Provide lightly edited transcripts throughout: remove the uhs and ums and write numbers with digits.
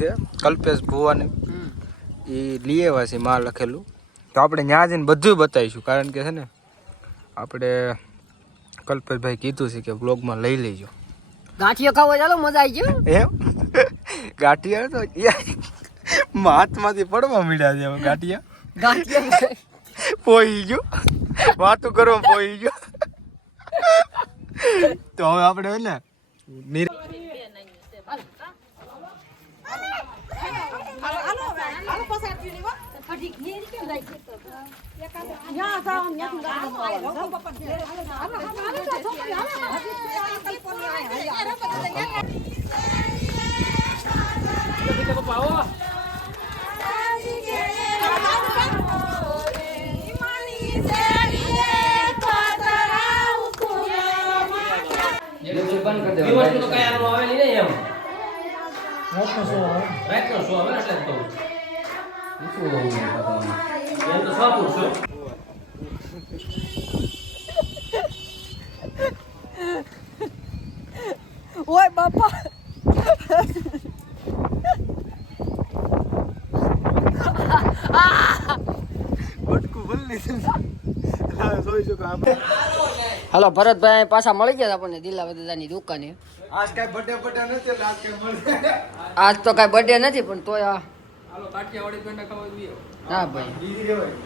છે કલ્પેશ ભુવાની એ લઈ આવ્યા છે માં લખેલું. તો આપણે ત્યાં જઈને બધું બતાવીશું, કારણ કે છે ને આપણે કલ્પેશભાઈ કીધું છે કે બ્લોગમાં લઈ લેજો. ગાંઠિયા ખાવા ચાલો, મજા આવી ગયો એમ ગાંઠિયા તો હાથમાંથી પડવા મીડ્યા છે ગાંઠિયા પોઈ ગયો વાતું કરવા પોઈ ગયો. તો હવે આપણે ને ઓય બાપા હાલો ભરતભાઈ પાછા મળી ગયા આપણને દિલ્લા બધાની દુકાને. આજ કઈ બર્થડે નથી, આજ તો કઈ બર્થડે નથી, પણ તોય હાલો કાઠિયાવાડી પેંડા ખાવા દઈએ. હા ભાઈ દીદી રેવાય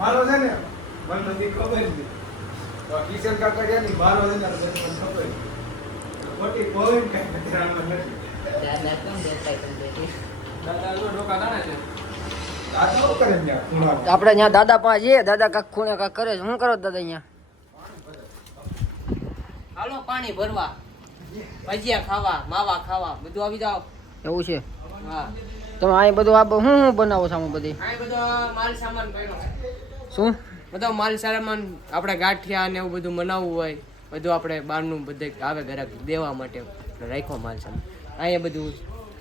મારો છે ને મને નથી ખબર છે તો કિશન કાકા ગયા ની મારો છે ને મને ખબર મોટી પોઈન્ટ કઈ નથી નથી દાદા કેમ દેખાય પણ બેટી દાદા જો ડોકા દાણા છે દાદા શું કરે ત્યાં ખૂણા આપણે ત્યાં દાદા પાસે જઈએ, દાદા કાક ખૂણે કાક કરે છે. શું કરો દાદા અહીંયા? હાલો પાણી ભરવા, ભજીયા ખાવા, માવા ખાવા, બધું આવી જાવ. એવું છે? હા, તમે અહીં બધું આ શું બનાવો છો? આમાં બધી આ બધો માલ સામાન પડ્યો. શું બધો માલ સામાન આપણે ગાંઠિયા ને એવું બધું બનાવવું હોય, બધું આપણે બહારનું બધે આવે ઘરાક દેવા માટે રાખ્યો માલ સામાન. અહીંયા બધું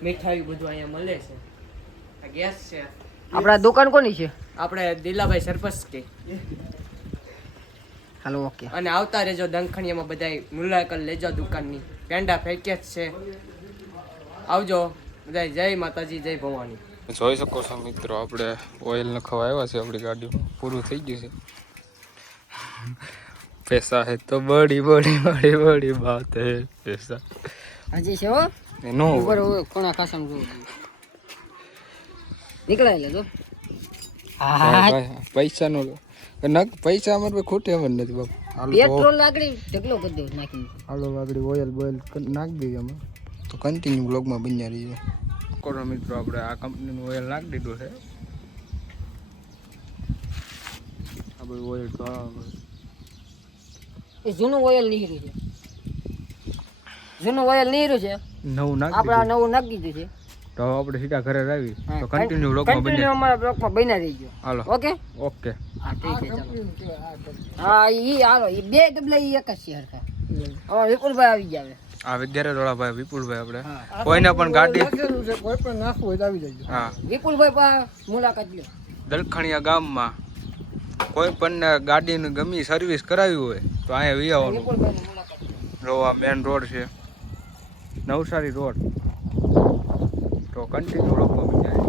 મીઠાઈ બધું અહીંયા મળે છે. આ ગેસ છે. આપણા દુકાન કોની છે? આપણે દિલાભાઈ સરપંચ કે. Hello okay. અને આવતા રહેજો દંખણીયામાં, બધાય મુલાકાત લેજો દુકાનની. પેંડા પેકેજ છે, આવજો બધાય. જય માતાજી, જય ભવાની. જોઈ શકો છો મિત્રો, આપણે ઓઇલ નખાવા આવ્યા છે. આપણી ગાડીમાં પૂરું થઈ ગયું છે. પૈસા હે તો બડી બડી બડી બડી બાત હે પૈસા. હજી છે હો નો ઉપર કોણા ખાસમ જો નીકળાય લે તો. હા પૈસા નો પૈસા અમારે ખોટે અમર નથી બાપ. પેટ્રોલ લાકડી ઢગલો કરી દઉં નાખીને. હાલો લાકડી ઓઇલ બોઇલ નાખી દઈએ અમે તો કન્ટિન્યુ બ્લોગમાં બન્યા રહીએ. કરો મિત્રો, આપણે આ કંપનીનું ઓઇલ નાખી દીધું છે. આ બધું ઓઇલ એ જૂનું ઓઇલ નીકળ્યું છે, જૂનું ઓઇલ નીકળ્યું છે. નવું નાખી આપણે નવું નાખી દીધું છે. તો આપણે સીધા ઘરે આવી તો કન્ટિન્યુ બ્લોગમાં કન્ટિન્યુ અમારા બ્લોગમાં બન્યા રહી ગયો. Hello okay okay. હા ઠીક છે, ચાલો. હા ઈ હાલો, ઈ બે ડબલા ઈ એક જ છે હરખા. હવે વિપુલભાઈ આવી ગયા. આ વિદ્યાર્થી ભાઈ વિપુલભાઈ, આપણે કોઈને પણ ગાડી કોઈ પણ નાખવું હોય તો આવી જાય. હા વિપુલભાઈ પાસે મુલાકાત લ્યો. દલખણીયા ગામમાં કોઈ પણ ગાડીની ગમી સર્વિસ કરાવી હોય તો અહીંયા વી આવવાનું. વિપુલભાઈની મુલાકાત જો આ મેન રોડ છે, નવસારી રોડ. તો કન્ટિન્યુ લોકો બન્યા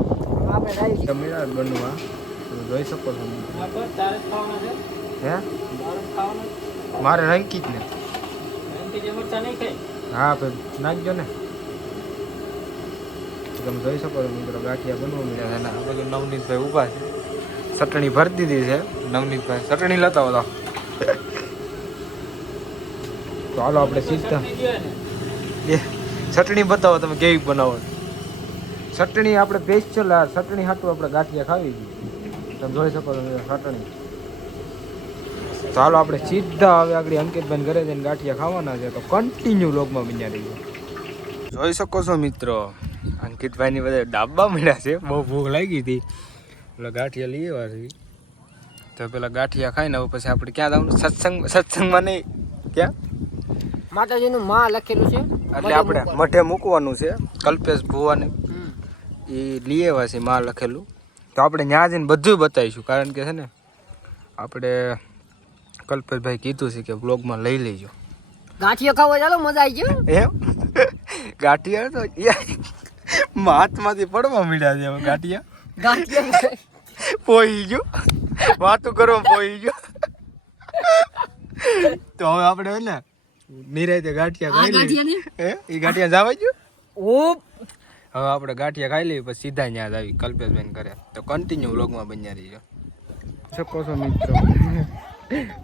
આપણે રાઈ તમે બનવા જોઈ શકો છો. હે મારે રંકી જ ને. હા ભાઈ નાખજો ને. તમે જોઈ શકો છો મિત્રો, ગાંઠિયા બનવા મળ્યા છે. આ બધું નવનીતભાઈ ઊભા છે, ચટણી ભરી દીધી છે. નવનીતભાઈ ચટણી લેતા હતા. તો હાલો આપણે સીધા ચટણી બતાવો તમે કેવી બનાવો. ચટણી આપણે સ્પેશિયલ આ ચટણી હાટું આપણે ગાંઠિયા ખાવી ગઈ. તમે જોઈ શકો છો ચટણી. તો હાલો આપણે સીધા હવે આગળ અંકિતભાઈ ઘરે જઈને ગાંઠિયા ખાવાના છે. તો કન્ટિન્યુ લોકમાં બન્યા રહીએ. જોઈ શકો છો મિત્રો, અંકિતભાઈની બધા ડાબા મળ્યા છે. બહુ ભૂખ લાગી હતી એટલે ગાંઠિયા લઈ આવ્યા છે. તો પેલા ગાંઠિયા ખાઈને હવે પછી આપણે ક્યાં જવાનું? સત્સંગમાં નહીં, ક્યાં માતાજીનું માં લખેલું છે એટલે આપણે મઠે મૂકવાનું છે. કલ્પેશ ભુવાની એ લઈ આવ્યા છે માં લખેલું. તો આપણે ત્યાં જઈને બધું બતાવીશું, કારણ કે છે ને આપણે કલ્પેશભાઈ કીધું છે કે બ્લોગમાં લઈ લેજો. ગાંઠિયા ખાવા ચાલો, મજા આવી ગયો. એમ ગાંઠિયા તો હાથમાંથી પડવા મળ્યા છે હવે ગાંઠિયા ગાંઠિયા પોઈ ગયો વાતું કરવા પોઈ ગયો તો હવે આપણે હે ને નિરાયતે ગાંઠિયા ખાઈ લઈએ હે એ ગાંઠિયા જાવા ગયો ઓપ હવે આપણે ગાંઠિયા ખાઈ લઈએ પછી સીધા ત્યાં જ આવી કલ્પેશભાઈ કરે તો કન્ટિન્યુ વ્લોગમાં બન્યા રહીજો શકો છો મિત્રો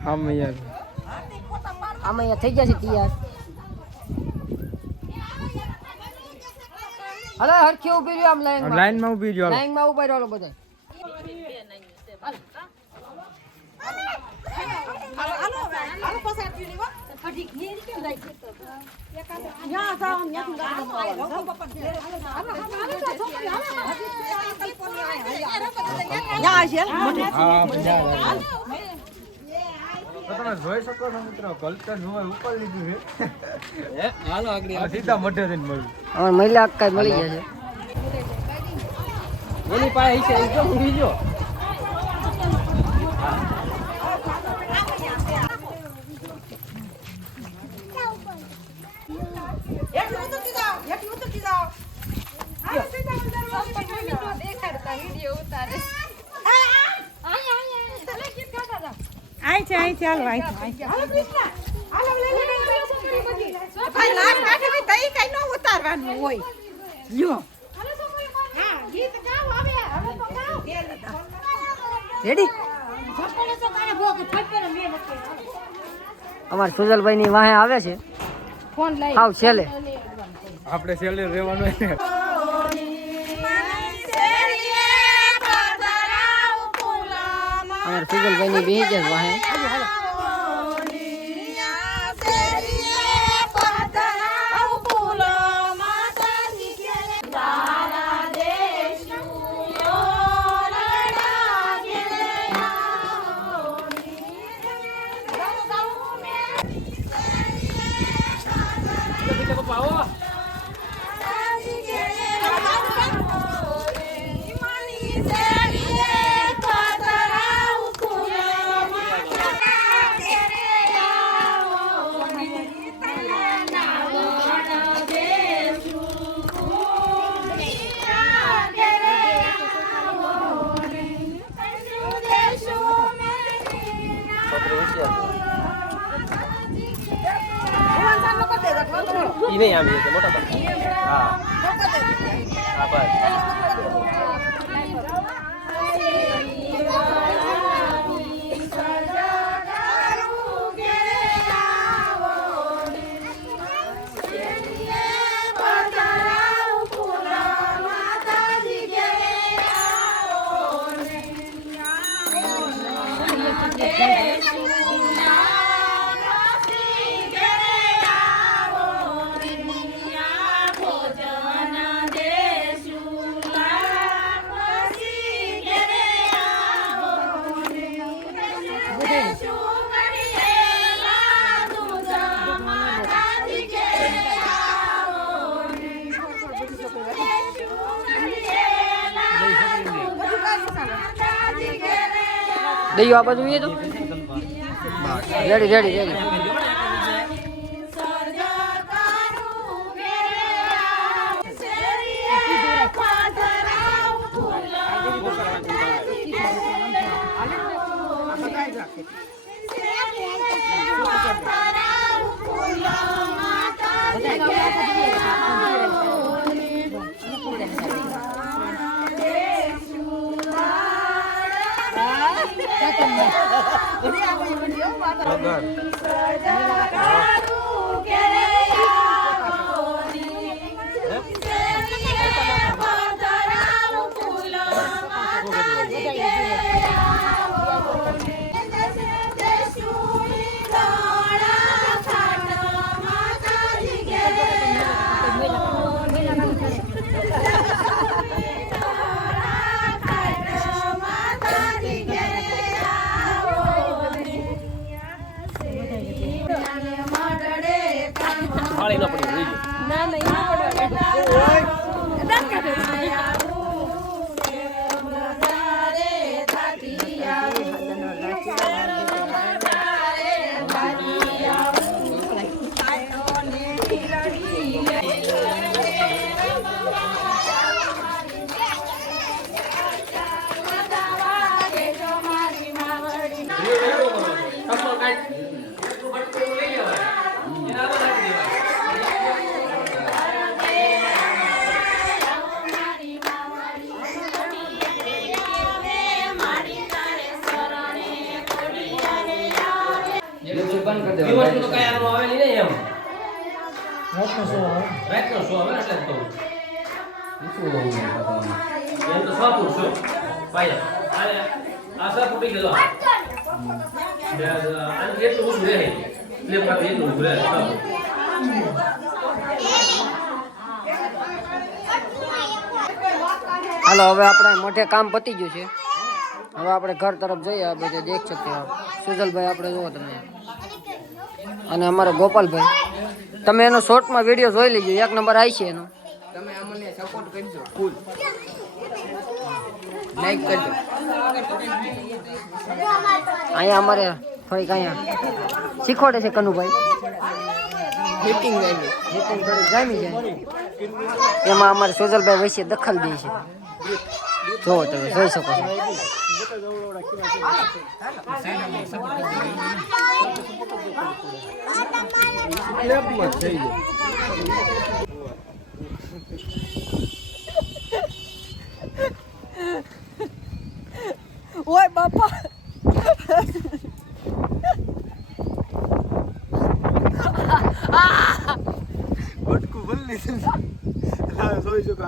હા યાર આમાં થઈ ગયા છે તૈયાર હલો હરખી ઉભી રહ્યો આમ લાઈનમાં ઊભી રહ્યો લાઈનમાં ઉભા રહ્યો બધા તમે જોઈ શકો છો મિત્રો કલ્પેશ ભાઈ ઉપર લીધું છે હાલો આગળ સીધા મઢે થઈને મળ્યું અમાર મહિલા કઈ મળી જશે એની પાસે છે એ તો ઊંઘી ગયો રેડી અમાર સુજલભાઈ ની વાહે આવે છે ફોન લઈ આવ છેલે આપણે છેલ્લે રહેવાનું છે અમાર સુજલભાઈ ની બેહી છે વાહે ઈ નહીં આવી તો મોટા ભાઈ હા હા બસ દઈયો આ બાજુ એ તો રેડી રેડી રેડી માતા વસ્તુ તો કઈ આનું આવેલી નહીં એમ રાતનો શો આવે ને એટલે જ કહું શું હોવું એમ તો સાપુર છો પાયા આ સાપુર પી ગયો આ એટલું ઓછું રહે એટલે પાછું એટલું ઓછું રહે હાલો હવે આપણે મોઢે કામ પતી ગયું છે હવે આપણે ઘર તરફ જઈએ આ બધે દેખ શકते हो સુજલભાઈ આપણે જુઓ તમે અને અમારો ગોપાલભાઈ તમે એનો શોર્ટમાં વિડીયો જોઈ લેજો 1 નંબર આવી છે એનો તમે અમને સપોર્ટ કરજો ફૂલ લાઈક કરજો અહીંયા અમારે થોડીક અહીંયા શીખવાડે છે કનુભાઈ મીટિંગ આવી મીટિંગ થોડીક જામી જાય એમાં અમારે સુજલભાઈ વચ્ચે દખલ દે છે જો તમે જોઈ શકો છો લેબમાં થઈ જાય ઓય બાપા બટકું બોલી લીધું જોઈ શકો